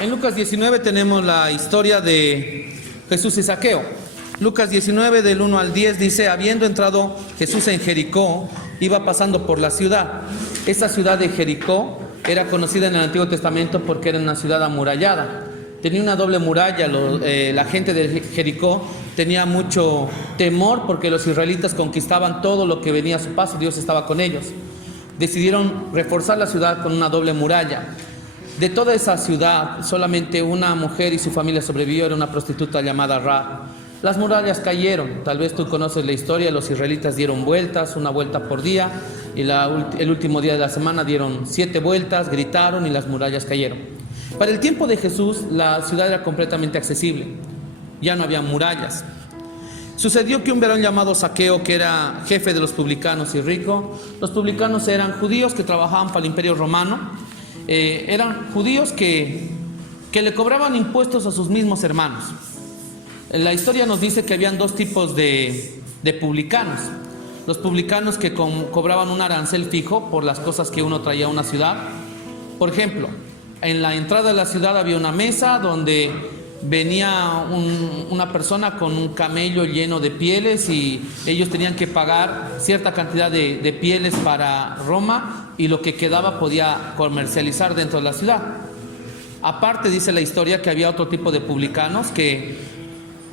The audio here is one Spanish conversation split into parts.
En Lucas 19 tenemos la historia de Jesús y Zaqueo. Lucas 19 del 1 al 10 dice: habiendo entrado Jesús en Jericó, iba pasando por la ciudad. Esa ciudad de Jericó era conocida en el Antiguo Testamento porque era una ciudad amurallada. Tenía una doble muralla. La gente de Jericó tenía mucho temor porque los israelitas conquistaban todo lo que venía a su paso. Dios estaba con ellos. Decidieron reforzar la ciudad con una doble muralla. De toda esa ciudad, solamente una mujer y su familia sobrevivió, era una prostituta llamada Rahab. Las murallas cayeron. Tal vez tú conoces la historia. Los israelitas dieron vueltas, una vuelta por día, y el último día de la semana dieron 7 vueltas, gritaron y las murallas cayeron. Para el tiempo de Jesús, la ciudad era completamente accesible. Ya no había murallas. Sucedió que un varón llamado Zaqueo, que era jefe de los publicanos y rico. Los publicanos eran judíos que trabajaban para el Imperio Romano. Eran judíos que le cobraban impuestos a sus mismos hermanos. La historia nos dice que habían 2 tipos de publicanos. Los publicanos que cobraban un arancel fijo por las cosas que uno traía a una ciudad. Por ejemplo, en la entrada de la ciudad había una mesa donde venía una persona con un camello lleno de pieles y ellos tenían que pagar cierta cantidad de pieles para Roma, y lo que quedaba podía comercializar dentro de la ciudad. Aparte, dice la historia que había otro tipo de publicanos que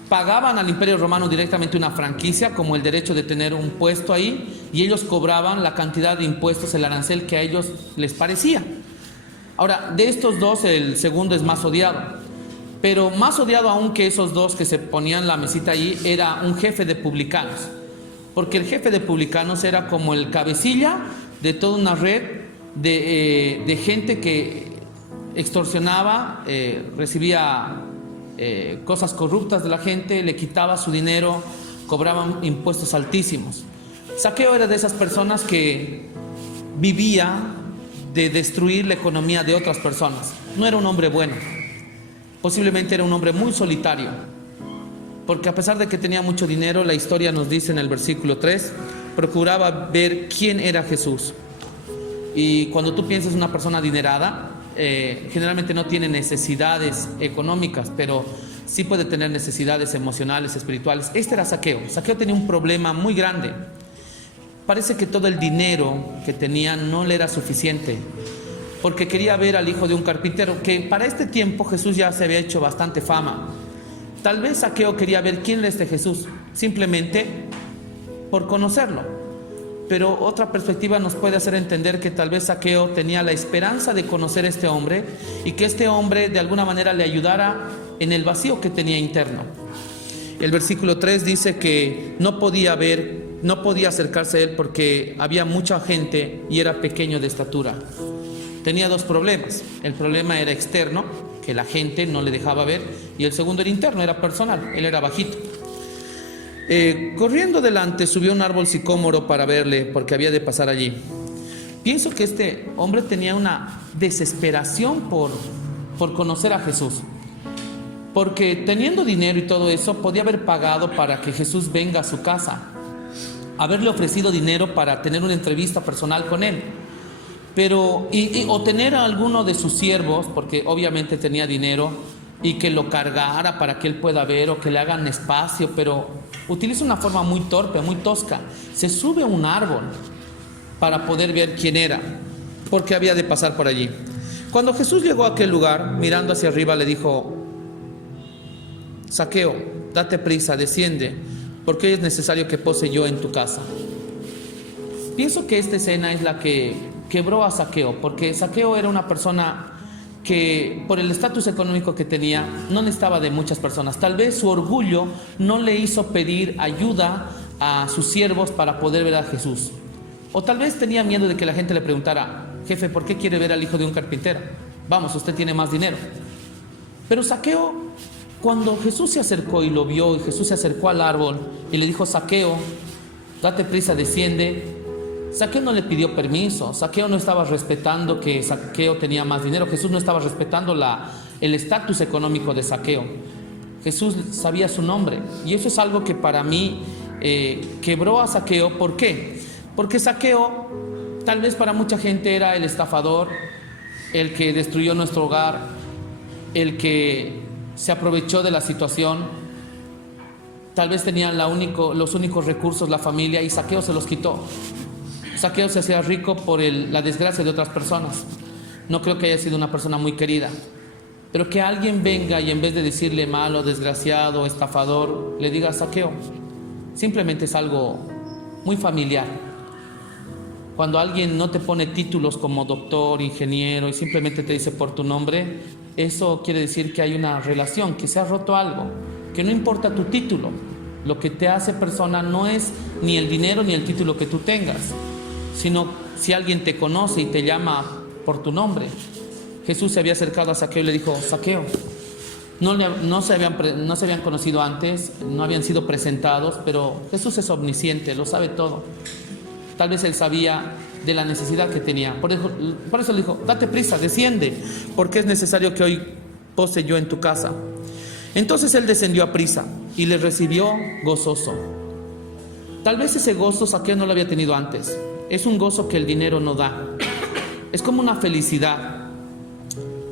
pagaban al Imperio Romano directamente una franquicia, como el derecho de tener un puesto ahí, y ellos cobraban la cantidad de impuestos, el arancel que a ellos les parecía. Ahora, de estos 2, el segundo es más odiado, pero más odiado aún que esos 2 que se ponían la mesita ahí era un jefe de publicanos, porque el jefe de publicanos era como el cabecilla de toda una red de gente que extorsionaba, recibía cosas corruptas de la gente, le quitaba su dinero, cobraban impuestos altísimos. Zaqueo era de esas personas que vivía de destruir la economía de otras personas. No era un hombre bueno, posiblemente era un hombre muy solitario, porque a pesar de que tenía mucho dinero, la historia nos dice en el versículo 3, procuraba ver quién era Jesús. Y cuando tú piensas en una persona adinerada, generalmente no tiene necesidades económicas, pero sí puede tener necesidades emocionales, espirituales. Este era Zaqueo. Zaqueo tenía un problema muy grande. Parece que todo el dinero que tenía no le era suficiente, porque quería ver al hijo de un carpintero, que para este tiempo Jesús ya se había hecho bastante fama. Tal vez Zaqueo quería ver quién era este Jesús, simplemente por conocerlo. Pero otra perspectiva nos puede hacer entender que tal vez Zaqueo tenía la esperanza de conocer a este hombre, y que este hombre de alguna manera le ayudara en el vacío que tenía interno. El versículo 3 dice que no podía acercarse a él porque había mucha gente y era pequeño de estatura. Tenía 2 problemas. El problema era externo, que la gente no le dejaba ver, y el segundo era interno, era personal. Él era bajito. Corriendo delante subió un árbol sicómoro para verle, porque había de pasar allí. Pienso que este hombre tenía una desesperación por conocer a Jesús, porque teniendo dinero y todo eso, podía haber pagado para que Jesús venga a su casa, haberle ofrecido dinero para tener una entrevista personal con él, pero o tener a alguno de sus siervos, porque obviamente tenía dinero, y que lo cargara para que él pueda ver, o que le hagan espacio, pero utiliza una forma muy torpe, muy tosca. Se sube a un árbol para poder ver quién era, porque había de pasar por allí. Cuando Jesús llegó a aquel lugar, mirando hacia arriba, le dijo: Zaqueo, date prisa, desciende, porque es necesario que pose yo en tu casa. Pienso que esta escena es la que quebró a Zaqueo, porque Zaqueo era una persona que por el estatus económico que tenía no necesitaba de muchas personas. Tal vez su orgullo no le hizo pedir ayuda a sus siervos para poder ver a Jesús, o tal vez tenía miedo de que la gente le preguntara: jefe, ¿por qué quiere ver al hijo de un carpintero? Vamos, usted tiene más dinero. Pero Zaqueo, cuando Jesús se acercó y lo vio, y Jesús se acercó al árbol y le dijo: Zaqueo, date prisa, desciende. Zaqueo no le pidió permiso. Zaqueo no estaba respetando que Zaqueo tenía más dinero. Jesús no estaba respetando el estatus económico de Zaqueo. Jesús sabía su nombre, y eso es algo que para mí quebró a Zaqueo. ¿Por qué? Porque Zaqueo, tal vez para mucha gente, era el estafador, el que destruyó nuestro hogar, el que se aprovechó de la situación. Tal vez tenían los únicos recursos la familia, y Zaqueo se los quitó. Zaqueo se hacía rico por la desgracia de otras personas. No creo que haya sido una persona muy querida, pero que alguien venga y en vez de decirle malo, desgraciado, estafador, le diga Zaqueo, simplemente es algo muy familiar. Cuando alguien no te pone títulos como doctor, ingeniero, y simplemente te dice por tu nombre, eso quiere decir que hay una relación, que se ha roto algo, que no importa tu título. Lo que te hace persona no es ni el dinero ni el título que tú tengas, sino si alguien te conoce y te llama por tu nombre. Jesús se había acercado a Zaqueo y le dijo, Zaqueo, no se habían conocido antes, no habían sido presentados, pero Jesús es omnisciente, lo sabe todo. Tal vez él sabía de la necesidad que tenía. Por eso le dijo, date prisa, desciende, porque es necesario que hoy pose yo en tu casa. Entonces él descendió a prisa y le recibió gozoso. Tal vez ese gozo Zaqueo no lo había tenido antes. Es un gozo que el dinero no da. Es como una felicidad,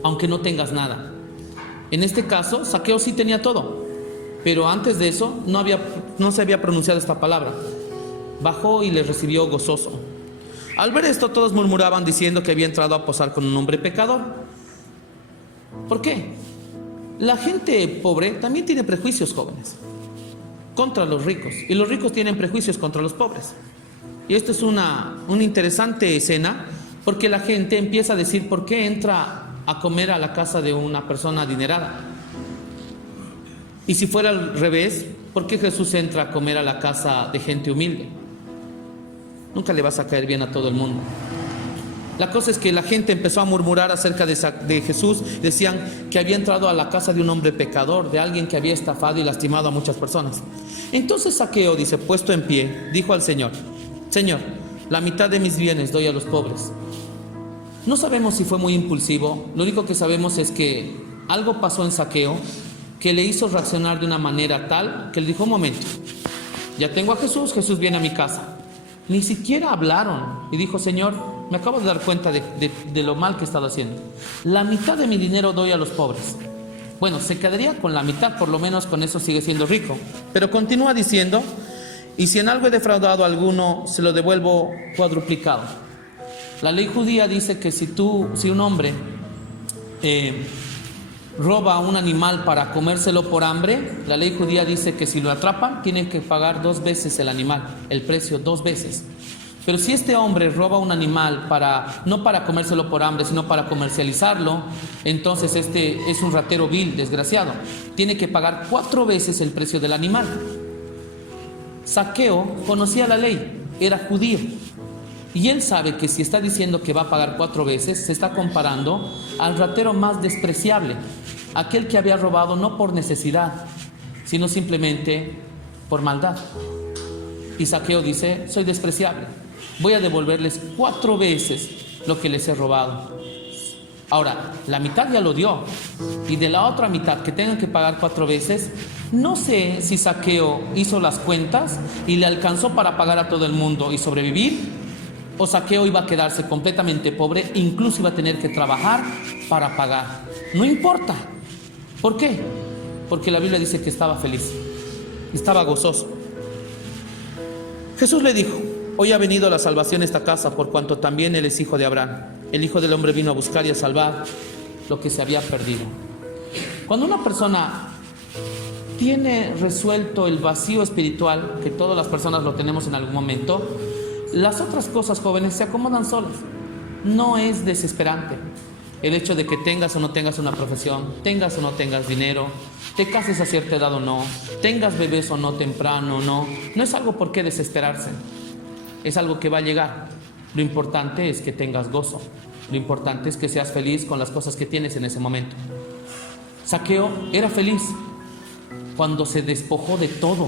aunque no tengas nada. En este caso, Zaqueo sí tenía todo, pero antes de eso no se había pronunciado esta palabra. Bajó y le recibió gozoso. Al ver esto, todos murmuraban diciendo que había entrado a posar con un hombre pecador. ¿Por qué? La gente pobre también tiene prejuicios, jóvenes, contra los ricos, y los ricos tienen prejuicios contra los pobres. Y esto es una interesante escena, porque la gente empieza a decir, ¿por qué entra a comer a la casa de una persona adinerada? Y si fuera al revés, ¿por qué Jesús entra a comer a la casa de gente humilde? Nunca le vas a caer bien a todo el mundo. La cosa es que la gente empezó a murmurar acerca de Jesús. Decían que había entrado a la casa de un hombre pecador, de alguien que había estafado y lastimado a muchas personas. Entonces Zaqueo, dice, puesto en pie, dijo al Señor, Señor, la mitad de mis bienes doy a los pobres. No sabemos si fue muy impulsivo. Lo único que sabemos es que algo pasó en Zaqueo que le hizo reaccionar de una manera tal que le dijo, un momento, ya tengo a Jesús, Jesús viene a mi casa. Ni siquiera hablaron. Y dijo, Señor, me acabo de dar cuenta de lo mal que he estado haciendo. La mitad de mi dinero doy a los pobres. Bueno, se quedaría con la mitad, por lo menos con eso sigue siendo rico. Pero continúa diciendo, y si en algo he defraudado a alguno, se lo devuelvo cuadruplicado. La ley judía dice que si un hombre roba un animal para comérselo por hambre, la ley judía dice que si lo atrapan, tiene que pagar 2 veces el animal, el precio 2 veces. Pero si este hombre roba un animal no para comérselo por hambre, sino para comercializarlo, entonces este es un ratero vil, desgraciado. Tiene que pagar 4 veces el precio del animal. Zaqueo conocía la ley, era judío. Y él sabe que si está diciendo que va a pagar 4 veces, se está comparando al ratero más despreciable, aquel que había robado no por necesidad, sino simplemente por maldad. Y Zaqueo dice, soy despreciable, voy a devolverles 4 veces lo que les he robado. Ahora, la mitad ya lo dio, y de la otra mitad que tengan que pagar 4 veces, no sé si Zaqueo hizo las cuentas y le alcanzó para pagar a todo el mundo y sobrevivir, o Zaqueo iba a quedarse completamente pobre, incluso iba a tener que trabajar para pagar. No importa. ¿Por qué? Porque la Biblia dice que estaba feliz, estaba gozoso. Jesús le dijo, hoy ha venido la salvación a esta casa, por cuanto también él es hijo de Abraham. El Hijo del Hombre vino a buscar y a salvar lo que se había perdido. Cuando una persona tiene resuelto el vacío espiritual, que todas las personas lo tenemos en algún momento, las otras cosas, jóvenes, se acomodan solas. No es desesperante el hecho de que tengas o no tengas una profesión, tengas o no tengas dinero, te cases a cierta edad o no, tengas bebés o no temprano o no. No es algo por qué desesperarse, es algo que va a llegar. Lo importante es que tengas gozo, lo importante es que seas feliz con las cosas que tienes en ese momento. Zaqueo era feliz cuando se despojó de todo,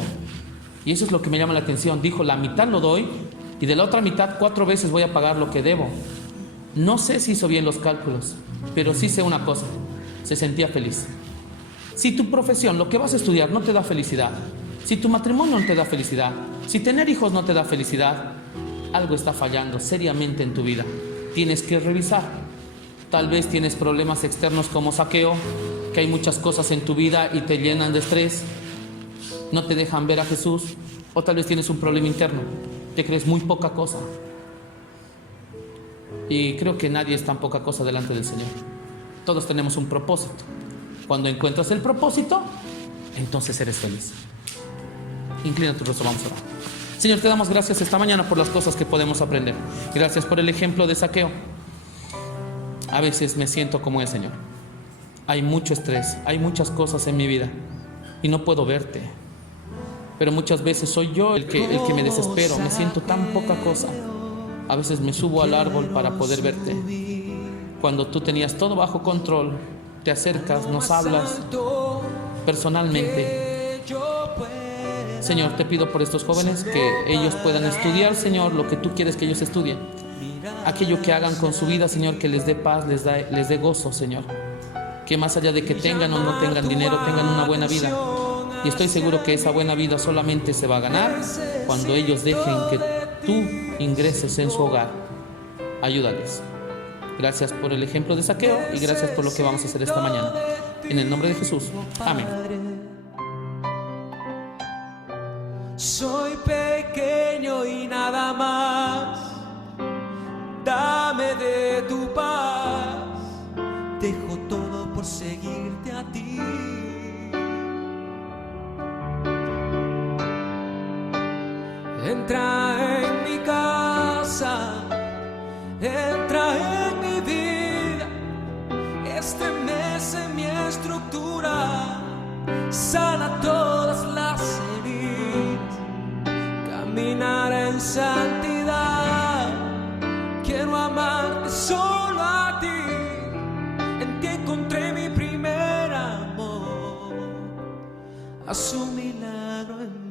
y eso es lo que me llama la atención. Dijo, la mitad lo doy y de la otra mitad 4 veces voy a pagar lo que debo. No sé si hizo bien los cálculos, pero sí sé una cosa, se sentía feliz. Si tu profesión, lo que vas a estudiar, no te da felicidad, si tu matrimonio no te da felicidad, si tener hijos no te da felicidad, algo está fallando seriamente en tu vida. Tienes que revisar. Tal vez tienes problemas externos como Zaqueo, que hay muchas cosas en tu vida y te llenan de estrés, no te dejan ver a Jesús, o tal vez tienes un problema interno, te crees muy poca cosa. Y creo que nadie es tan poca cosa delante del Señor. Todos tenemos un propósito. Cuando encuentras el propósito, entonces eres feliz. Inclina tu rostro, vamos a orar. Señor, te damos gracias esta mañana por las cosas que podemos aprender. Gracias por el ejemplo de Zaqueo. A veces me siento como el Señor. Hay mucho estrés, hay muchas cosas en mi vida y no puedo verte. Pero muchas veces soy yo el que me desespero, me siento tan poca cosa. A veces me subo al árbol para poder verte. Cuando tú tenías todo bajo control, te acercas, nos hablas personalmente. Señor, te pido por estos jóvenes que ellos puedan estudiar, Señor, lo que tú quieres que ellos estudien. Aquello que hagan con su vida, Señor, que les dé paz, les dé gozo, Señor. Que más allá de que tengan o no tengan dinero, tengan una buena vida. Y estoy seguro que esa buena vida solamente se va a ganar cuando ellos dejen que tú ingreses en su hogar. Ayúdales. Gracias por el ejemplo de Zaqueo y gracias por lo que vamos a hacer esta mañana. En el nombre de Jesús. Amén. Soy pequeño y nada más. Dame de tu paz. Dejo todo por seguirte a ti. Entra en mi casa, entra en mi vida, estremece mi estructura, sana todas las heridas, caminar en santidad. Quiero amarte solo a ti, en ti encontré mi primer amor, haz un milagro en mí.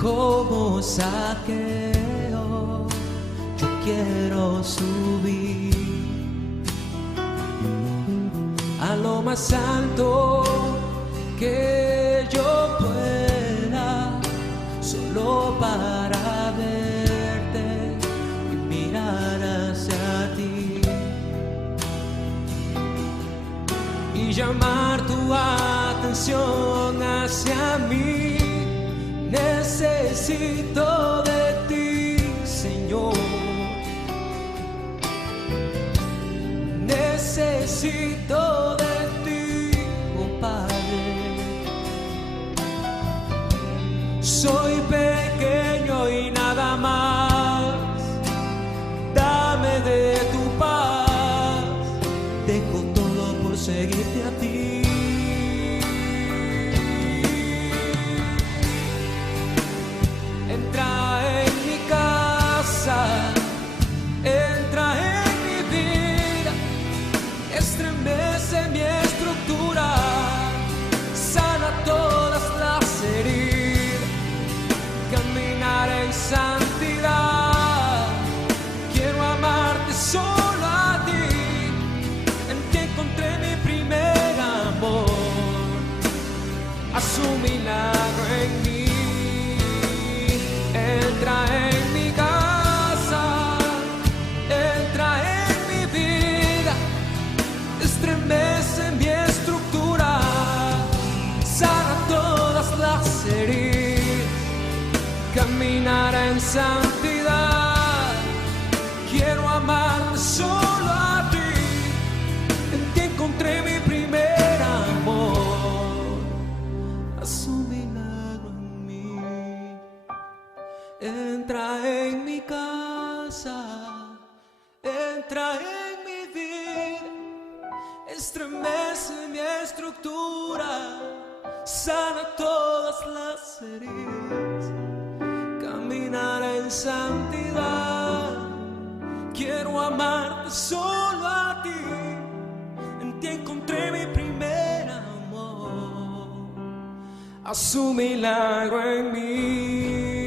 Como Zaqueo, yo quiero subir a lo más alto que yo pueda, solo para verte y mirar hacia ti y llamar tu atención hacia mí. Necesito de ti, Señor. Necesito de ti, oh Padre. Soy pequeño y nada más. Dame de tu paz. Dejo todo por seguirte a ti. Entra en mi casa, entra en mi vida, estremece mi estructura, sana todas las heridas, caminar en santidad. Quiero amarte solo a ti, en ti encontré mi primer amor, haz un milagro en mí. Entra en mi casa, entra en mi vida, estremece mi estructura, sana todas las heridas, caminar en santidad. Quiero amarte solo a ti, en ti encontré mi primer amor, haz un milagro en mí. Entra en mi casa, entra en mi vida, estremece mi estructura, sana todas las heridas, caminar en santidad. Quiero amarte solo a ti, en ti encontré mi primer amor, haz un milagro en mí.